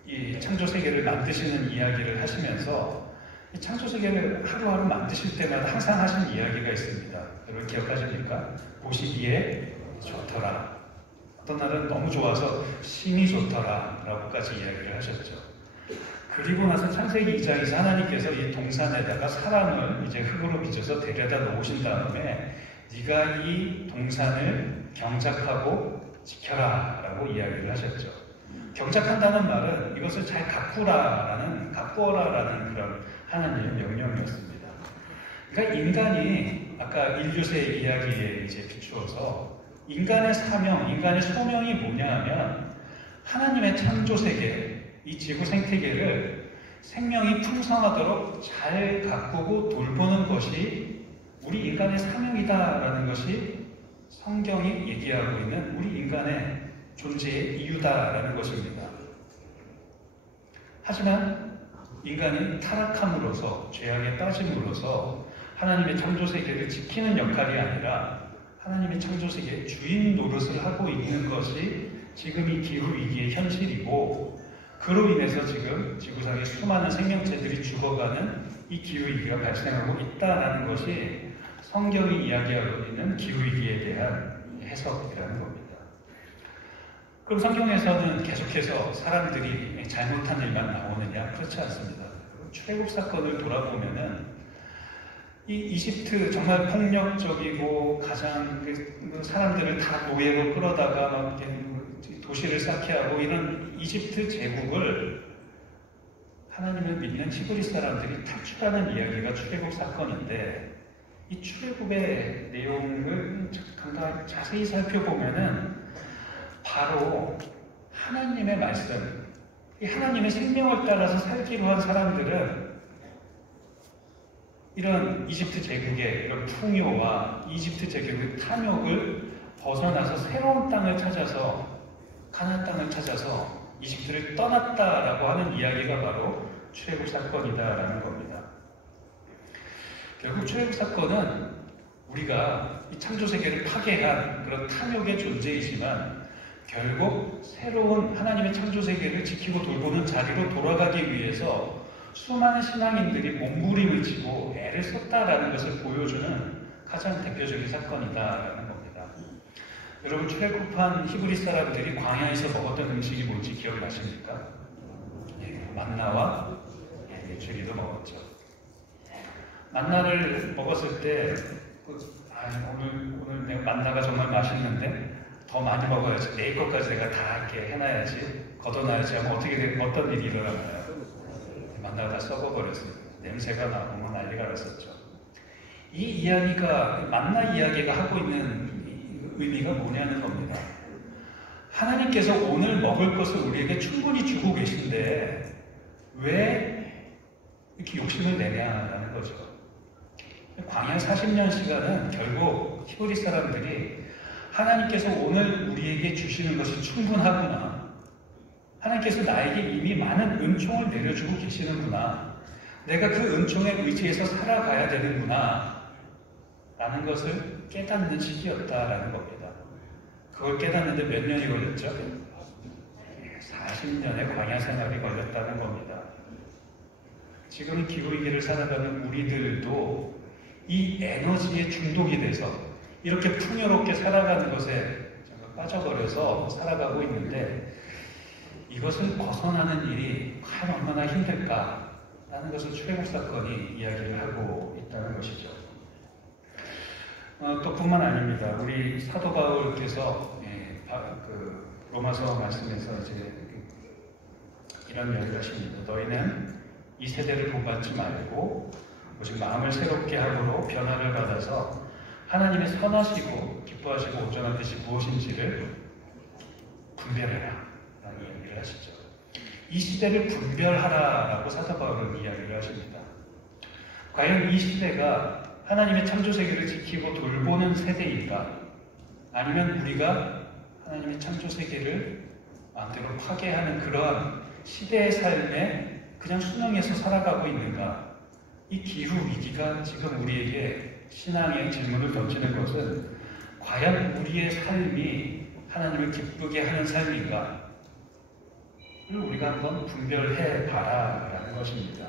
이 창조 세계를 만드시는 이야기를 하시면서 이 창조 세계를 하루하루 만드실 때마다 항상 하신 이야기가 있습니다. 여러분 기억하십니까? 보시기에 좋더라. 어떤 날은 너무 좋아서 심히 좋더라 라고까지 이야기를 하셨죠. 그리고 나서 창세기 2장에서 하나님께서 이 동산에다가 사람을 이제 흙으로 빚어서 데려다 놓으신 다음에 네가 이 동산을 경작하고 지켜라 라고 이야기를 하셨죠. 경작한다는 말은 이것을 잘 가꾸어라 라는 그런 하나님의 명령이었습니다. 그러니까 인간이 아까 인류세 이야기에 이제 비추어서 인간의 사명, 인간의 소명이 뭐냐 하면 하나님의 창조 세계, 이 지구 생태계를 생명이 풍성하도록 잘 가꾸고 돌보는 것이 우리 인간의 사명이다라는 것이 성경이 얘기하고 있는 우리 인간의 존재의 이유다라는 것입니다. 하지만 인간이 타락함으로써 죄악에 빠짐으로써 하나님의 창조 세계를 지키는 역할이 아니라 하나님의 창조 세계의 주인 노릇을 하고 있는 것이 지금 이 기후 위기의 현실이고 그로 인해서 지금 지구상의 수많은 생명체들이 죽어가는 이 기후 위기가 발생하고 있다는 것이 성경이 이야기하고 있는 기후 위기에 대한 해석이라는 겁니다. 그럼 성경에서는 계속해서 사람들이 잘못한 일만 나오느냐? 그렇지 않습니다. 출애굽 사건을 돌아보면은 이 이집트 정말 폭력적이고 가장 사람들을 다 노예로 끌어다가 막 도시를 쌓게 하고 이런 이집트 제국을 하나님을 믿는 히브리 사람들이 탈출하는 이야기가 출애굽 사건인데 이 출애굽의 내용을 자세히 살펴보면은 바로 하나님의 말씀, 이 하나님의 생명을 따라서 살기로 한 사람들은 이런 이집트 제국의 이런 풍요와 이집트 제국의 탐욕을 벗어나서 새로운 땅을 찾아서 가나안 땅을 찾아서 이집트를 떠났다라고 하는 이야기가 바로 출애굽 사건이다라는 겁니다. 결국 출애굽 사건은 우리가 이 창조 세계를 파괴한 그런 탐욕의 존재이지만 결국 새로운 하나님의 창조 세계를 지키고 돌보는 자리로 돌아가기 위해서 수많은 신앙인들이 몸부림을 치고 애를 썼다라는 것을 보여주는 가장 대표적인 사건이다라는 겁니다. 여러분, 출애굽한 히브리 사람들이 광야에서 먹었던 음식이 뭔지 기억나십니까? 만나와 메추리도 먹었죠. 만나를 먹었을 때 오늘 만나가 정말 맛있는데 더 많이 먹어야지, 내일 것까지 내가 다 이렇게 해놔야지, 걷어놔야지 하면 어떤 일이 일어나나요? 만나가 다 썩어버렸어요. 냄새가 나고 뭐 난리가 났었죠. 이 이야기가, 만나 이야기가 하고 있는 의미가 뭐냐는 겁니다. 하나님께서 오늘 먹을 것을 우리에게 충분히 주고 계신데 왜 이렇게 욕심을 내냐라는 거죠. 광야 40년 시간은 결국 히브리 사람들이 하나님께서 오늘 우리에게 주시는 것이 충분하구나, 하나님께서 나에게 이미 많은 은총을 내려주고 계시는구나, 내가 그 은총에 의지해서 살아가야 되는구나 라는 것을 깨닫는 시기였다라는 겁니다. 그걸 깨닫는데 몇 년이 걸렸죠? 40년의 광야 생활이 걸렸다는 겁니다. 지금 기후위기를 살아가는 우리들도 이 에너지에 중독이 돼서 이렇게 풍요롭게 살아가는 것에 빠져버려서 살아가고 있는데, 이것을 벗어나는 일이 과연 얼마나 힘들까라는 것을 출애굽 사건이 이야기를 하고 있다는 것이죠. 또 뿐만 아닙니다. 우리 사도 바울께서 로마서 말씀에서 이제 이런 이야기를 하십니다. 너희는 이 세대를 본받지 말고 오직 마음을 새롭게 함으로 변화를 받아서 하나님의 선하시고 기뻐하시고 온전한 뜻이 무엇인지를 분별해라 라는 이야기를 하시죠. 이 시대를 분별하라라고 사도 바울은 이야기를 하십니다. 과연 이 시대가 하나님의 창조 세계를 지키고 돌보는 세대인가? 아니면 우리가 하나님의 창조 세계를 마음대로 파괴하는 그러한 시대의 삶에 그냥 순응해서 살아가고 있는가? 이 기후 위기가 지금 우리에게 신앙의 질문을 던지는 것은 과연 우리의 삶이 하나님을 기쁘게 하는 삶인가? 를 우리가 한번 분별해 봐라라는 것입니다.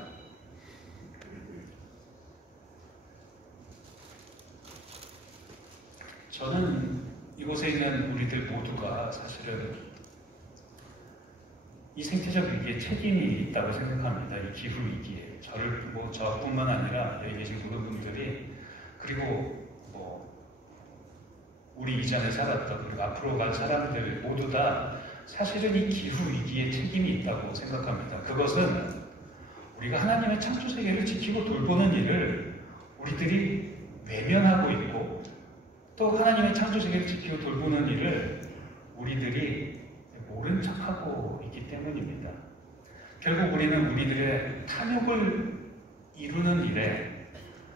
저는 이곳에 있는 우리들 모두가 사실은 이 생태적 위기에 책임이 있다고 생각합니다. 이 기후 위기에. 저뿐만 아니라 여기 계신 모든 분들이, 그리고 우리 이전에 살았던, 그리고 앞으로 갈 사람들 모두 다 사실은 이 기후 위기에 책임이 있다고 생각합니다. 그것은 우리가 하나님의 창조 세계를 지키고 돌보는 일을 우리들이 외면하고 있고, 또 하나님의 창조 세계를 지키고 돌보는 일을 우리들이 모른 척하고 있기 때문입니다. 결국 우리는 우리들의 탐욕을 이루는 일에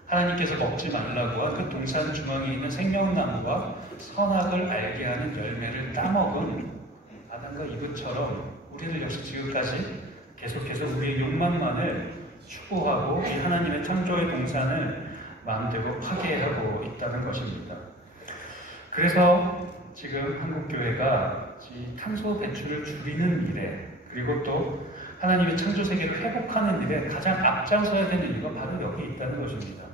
하나님께서 먹지 말라고 한 그 동산 중앙에 있는 생명나무와 선악을 알게 하는 열매를 따먹은 아담과 이브처럼 우리들 역시 지금까지 계속해서 우리의 욕망만을 추구하고 이 하나님의 창조의 동산을 마음대로 파괴하고 있다는 것입니다. 그래서 지금 한국교회가 이 탄소 배출을 줄이는 일에, 그리고 또 하나님의 창조 세계를 회복하는 일에 가장 앞장서야 되는 이유가 바로 여기 있다는 것입니다.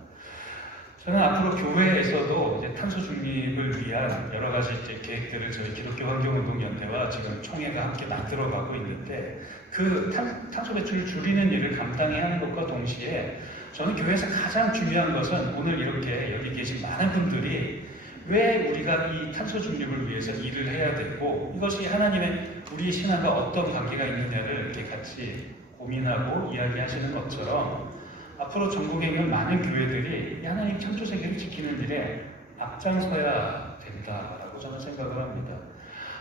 저는 앞으로 교회에서도 이제 탄소 중립을 위한 여러 가지 이제 계획들을 저희 기독교 환경운동연대와 지금 총회가 함께 만들어가고 있는데, 그 탄소 배출을 줄이는 일을 감당해야 하는 것과 동시에 저는 교회에서 가장 중요한 것은 오늘 이렇게 여기 계신 많은 분들이 왜 우리가 이 탄소 중립을 위해서 일을 해야 되고, 이것이 하나님의 우리의 신앙과 어떤 관계가 있느냐를 이렇게 같이 고민하고 이야기하시는 것처럼 앞으로 전국에 있는 많은 교회들이 하나님 창조 세계를 지키는 일에 앞장서야 된다라고 저는 생각을 합니다.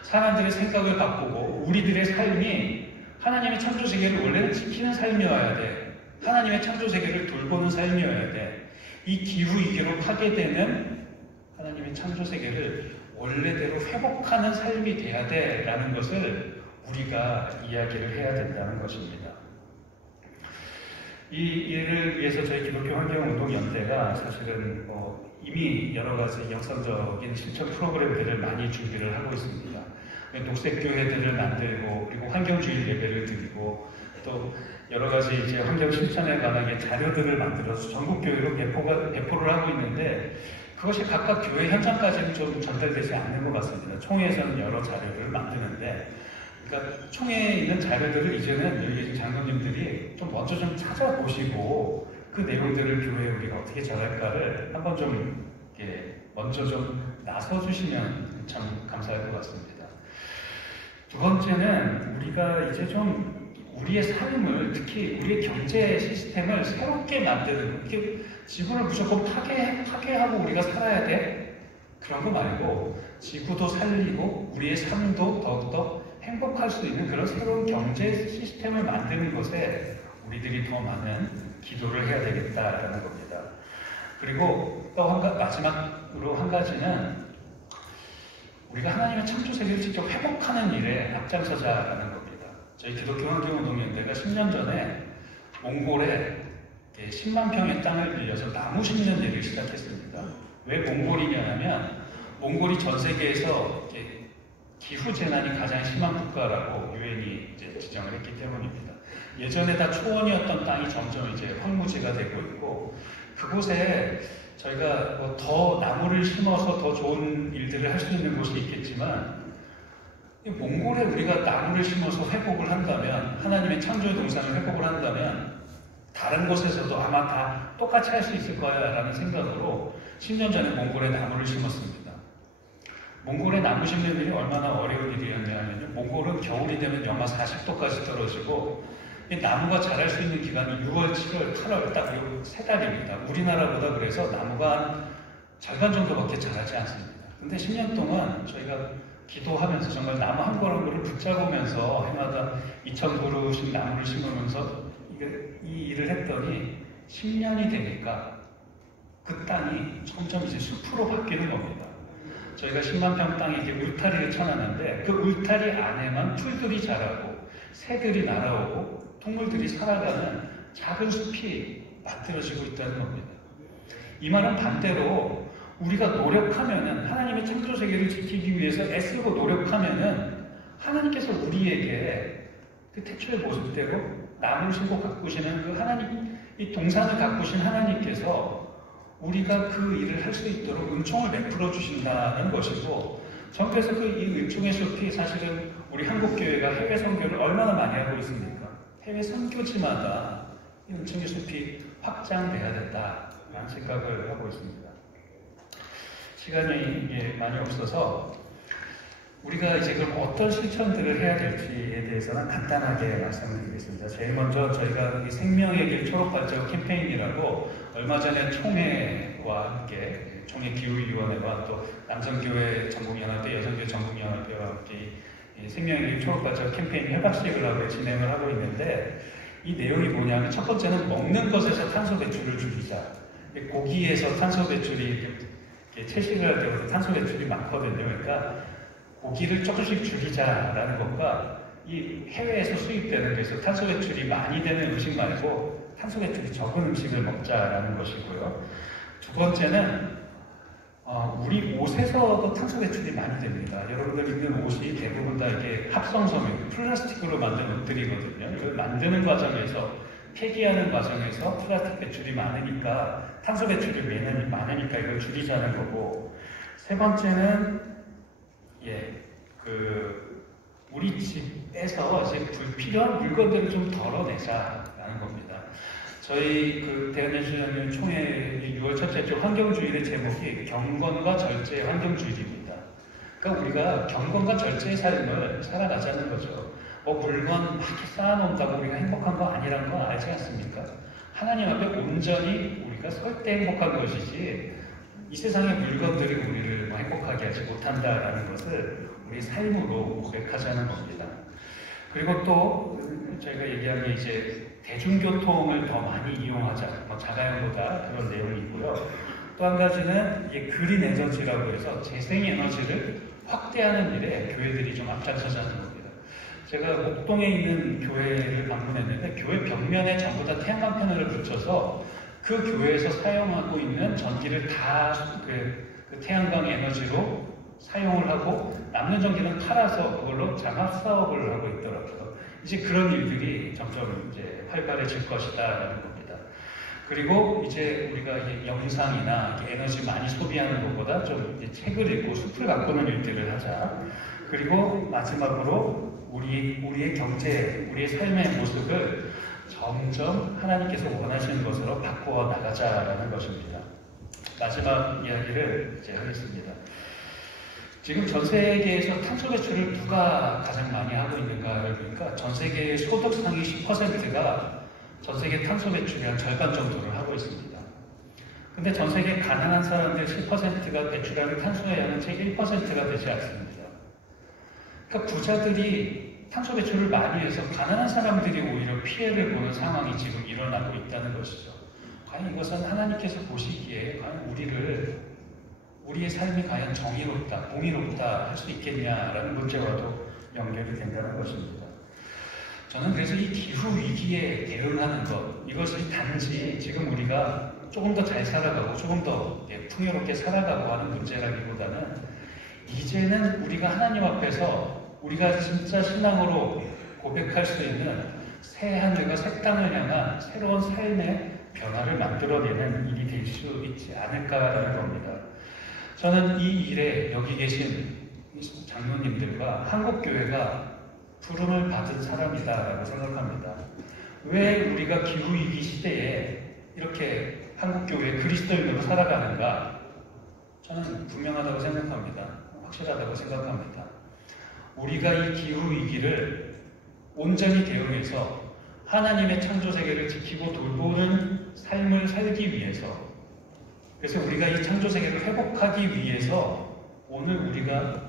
사람들의 생각을 바꾸고 우리들의 삶이 하나님의 창조 세계를 원래는 지키는 삶이어야 돼. 하나님의 창조 세계를 돌보는 삶이어야 돼. 이 기후 위기로 파괴되는 하나님의 창조 세계를 원래대로 회복하는 삶이 돼야 돼라는 것을 우리가 이야기를 해야 된다는 것입니다. 이 일을 위해서 저희 기독교 환경운동연대가 사실은 이미 여러 가지 역사적인 실천 프로그램들을 많이 준비를 하고 있습니다. 녹색 교회들을 만들고 그리고 환경주의 예배를 드리고 또 여러 가지 이제 환경 실천에 관한 자료들을 만들어서 전국 교회로 배포를 하고 있는데 그것이 각각 교회 현장까지는 좀 전달되지 않는 것 같습니다. 총회에서는 여러 자료를 만드는데 그러니까 총회에 있는 자료들을 이제는 여기 장로님들이 좀 먼저 좀 찾아보시고 그 내용들을 교회에 우리가 어떻게 전할까를 한번 좀 먼저 좀 나서주시면 참 감사할 것 같습니다. 두 번째는 우리가 이제 좀 우리의 삶을 특히 우리의 경제 시스템을 새롭게 만드는 이렇게 지구를 무조건 파괴하고 우리가 살아야 돼? 그런 거 말고 지구도 살리고 우리의 삶도 더욱더 행복할 수 있는 그런 새로운 경제 시스템을 만드는 것에 우리들이 더 많은 기도를 해야 되겠다라는 겁니다. 그리고 또 마지막으로 한 가지는 우리가 하나님의 창조 세계를 직접 회복하는 일에 앞장서자라는 겁니다. 저희 기독교 환경운동연대가 10년 전에 몽골에 10만 평의 땅을 빌려서 나무 심는 일을 시작했습니다. 왜 몽골이냐면 몽골이 전 세계에서 기후재난이 가장 심한 국가라고 유엔이 지정을 했기 때문입니다. 예전에 다 초원이었던 땅이 점점 이제 황무지가 되고 있고 그곳에 저희가 뭐 더 나무를 심어서 더 좋은 일들을 할 수 있는 곳이 있겠지만 몽골에 우리가 나무를 심어서 회복을 한다면 하나님의 창조의 동산을 회복을 한다면 다른 곳에서도 아마 다 똑같이 할 수 있을 거야 라는 생각으로 10년 전에 몽골에 나무를 심었습니다. 몽골에 나무 심는 일이 얼마나 어려운 일이었냐면요. 몽골은 겨울이 되면 영하 40도까지 떨어지고 이 나무가 자랄 수 있는 기간이 6월, 7월, 8월 딱 요 3달입니다. 우리나라보다 그래서 나무가 한 절반 정도밖에 자라지 않습니다. 근데 10년 동안 저희가 기도하면서 정말 나무 한 그루 한 그루를 붙잡으면서 해마다 2,000그루씩 나무를 심으면서 이 일을 했더니 10년이 되니까 그 땅이 점점 이제 숲으로 바뀌는 겁니다. 저희가 10만 평 땅에 이렇게 울타리를 쳐놨는데 그 울타리 안에만 풀들이 자라고 새들이 날아오고 동물들이 살아가는 작은 숲이 만들어지고 있다는 겁니다. 이 말은 반대로 우리가 노력하면은 하나님의 창조 세계를 지키기 위해서 애쓰고 노력하면은 하나님께서 우리에게 그 태초의 모습대로 나무를 심고 가꾸시는 그 하나님, 이 동산을 가꾸신 하나님께서 우리가 그 일을 할 수 있도록 은총을 베풀어 주신다는 것이고 정부에서 이 은총의 숲이 사실은 우리 한국교회가 해외 선교를 얼마나 많이 하고 있습니까? 해외 선교지마다 이 은총의 숲이 확장돼야 된다라는 생각을 하고 있습니다. 시간이 많이 없어서 우리가 이제 그럼 어떤 실천들을 해야 될지에 대해서는 간단하게 말씀드리겠습니다. 제일 먼저 저희가 이 생명의 길 초록발자국 캠페인이라고 얼마 전에 총회와 함께 총회 기후위원회와 또 남성교회 전국연합회, 여성교회 전국연합회와 함께 이 생명의 길 초록발자국 캠페인 협약식을 하고 진행을 하고 있는데 이 내용이 뭐냐면 첫 번째는 먹는 것에서 탄소 배출을 줄이자. 고기에서 탄소 배출이 이렇게 채식을 할 때부터 탄소 배출이 많거든요. 그러니까 고기를 조금씩 줄이자라는 것과 이 해외에서 수입되는 데서 탄소 배출이 많이 되는 음식 말고 탄소 배출이 적은 음식을 먹자라는 것이고요. 두 번째는 우리 옷에서도 탄소 배출이 많이 됩니다. 여러분들 입는 옷이 대부분 다 이게 합성섬유, 플라스틱으로 만든 옷들이거든요. 이걸 만드는 과정에서 폐기하는 과정에서 플라스틱 배출이 많으니까 탄소 배출이 매년 많으니까 이걸 줄이자는 거고 세 번째는 우리 집에서 이제 불필요한 물건들을 좀 덜어내자라는 겁니다. 저희 대한예수연합 총회 6월 첫째 주 환경주일의 제목이 경건과 절제의 환경주일입니다. 그러니까 우리가 경건과 절제의 삶을 살아가자는 거죠. 물건 막 쌓아놓는다고 우리가 행복한 거 아니란 건 알지 않습니까? 하나님 앞에 온전히 우리가 설 때 행복한 것이지 이 세상의 물건들이 우리를 행복하게 하지 못한다라는 것을 우리 삶으로 고백하자는 겁니다. 그리고 또 저희가 얘기한 게 이제 대중교통을 더 많이 이용하자, 자가용보다 그런 내용이 있고요. 또 한 가지는 그린 에너지라고 해서 재생에너지를 확대하는 일에 교회들이 좀 앞장서자는 겁니다. 제가 목동에 있는 교회를 방문했는데 교회 벽면에 전부 다 태양광 패널을 붙여서 그 교회에서 사용하고 있는 전기를 다 그 태양광 에너지로 사용을 하고 남는 전기는 팔아서 그걸로 장학 사업을 하고 있더라고요. 이제 그런 일들이 점점 이제 활발해질 것이다라는 겁니다. 그리고 이제 우리가 이제 영상이나 에너지 많이 소비하는 것보다 좀 이제 책을 읽고 숲을 가꾸는 일들을 하자. 그리고 마지막으로 우리의 경제, 우리의 삶의 모습을 점점 하나님께서 원하시는 것으로 바꾸어 나가자라는 것입니다. 마지막 이야기를 이제 하겠습니다. 지금 전 세계에서 탄소 배출을 누가 가장 많이 하고 있는가를 보니까 전 세계의 소득 상위 10%가 전 세계 탄소 배출의 한 절반 정도를 하고 있습니다. 근데 전 세계 가난한 사람들 10%가 배출하는 탄소의 양은 채 1%가 되지 않습니다. 그러니까 부자들이 탄소 배출을 많이 해서 가난한 사람들이 오히려 피해를 보는 상황이 지금 일어나고 있다는 것이죠. 과연 이것은 하나님께서 보시기에 과연 우리의 삶이 과연 정의롭다, 공의롭다 할 수 있겠냐라는 문제와도 연결이 된다는 것입니다. 저는 그래서 이 기후 위기에 대응하는 것, 이것이 단지 지금 우리가 조금 더 잘 살아가고 조금 더 풍요롭게 살아가고 하는 문제라기보다는 이제는 우리가 하나님 앞에서 우리가 진짜 신앙으로 고백할 수 있는 새 하늘과 새 땅을 향한 새로운 삶의 변화를 만들어내는 일이 될 수 있지 않을까라는 겁니다. 저는 이 일에 여기 계신 장로님들과 한국교회가 부름을 받은 사람이다라고 생각합니다. 왜 우리가 기후위기 시대에 이렇게 한국교회 그리스도인으로 살아가는가? 저는 분명하다고 생각합니다. 확실하다고 생각합니다. 우리가 이 기후위기를 온전히 대응해서 하나님의 창조세계를 지키고 돌보는 삶을 살기 위해서, 그래서 우리가 이 창조세계를 회복하기 위해서 오늘 우리가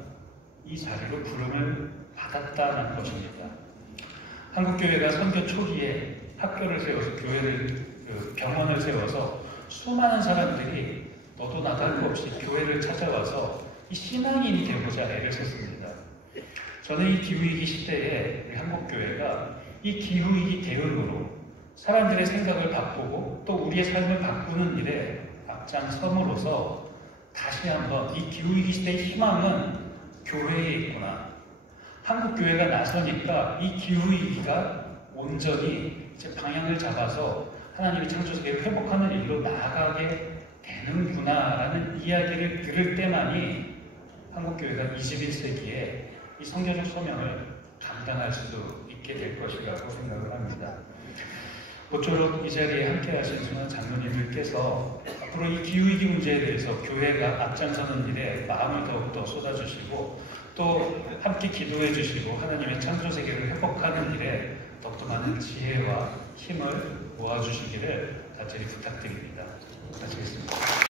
이 자리로 부름을 받았다는 것입니다. 한국교회가 선교 초기에 학교를 세워서 병원을 세워서 수많은 사람들이 너도 나도 할 것 없이 교회를 찾아와서 이 신앙인이 되고자 애를 썼습니다. 저는 이 기후위기 시대에 우리 한국교회가 이 기후위기 대응으로 사람들의 생각을 바꾸고 또 우리의 삶을 바꾸는 일에 앞장섬으로써 다시 한번 이 기후위기 시대의 희망은 교회에 있구나. 한국교회가 나서니까 이 기후위기가 온전히 이제 방향을 잡아서 하나님의 창조세계를 회복하는 일로 나아가게 되는구나라는 이야기를 들을 때만이 한국교회가 21세기에 이 선교적 소명을 감당할 수도 있게 될 것이라고 생각을 합니다. 모쪼록 이 자리에 함께 하신 수많은 장로님들께서 앞으로 이 기후위기 문제에 대해서 교회가 앞장서는 일에 마음을 더욱더 쏟아주시고 또 함께 기도해 주시고 하나님의 창조세계를 회복하는 일에 더욱더 많은 지혜와 힘을 모아주시기를 간절히 부탁드립니다. 마치겠습니다.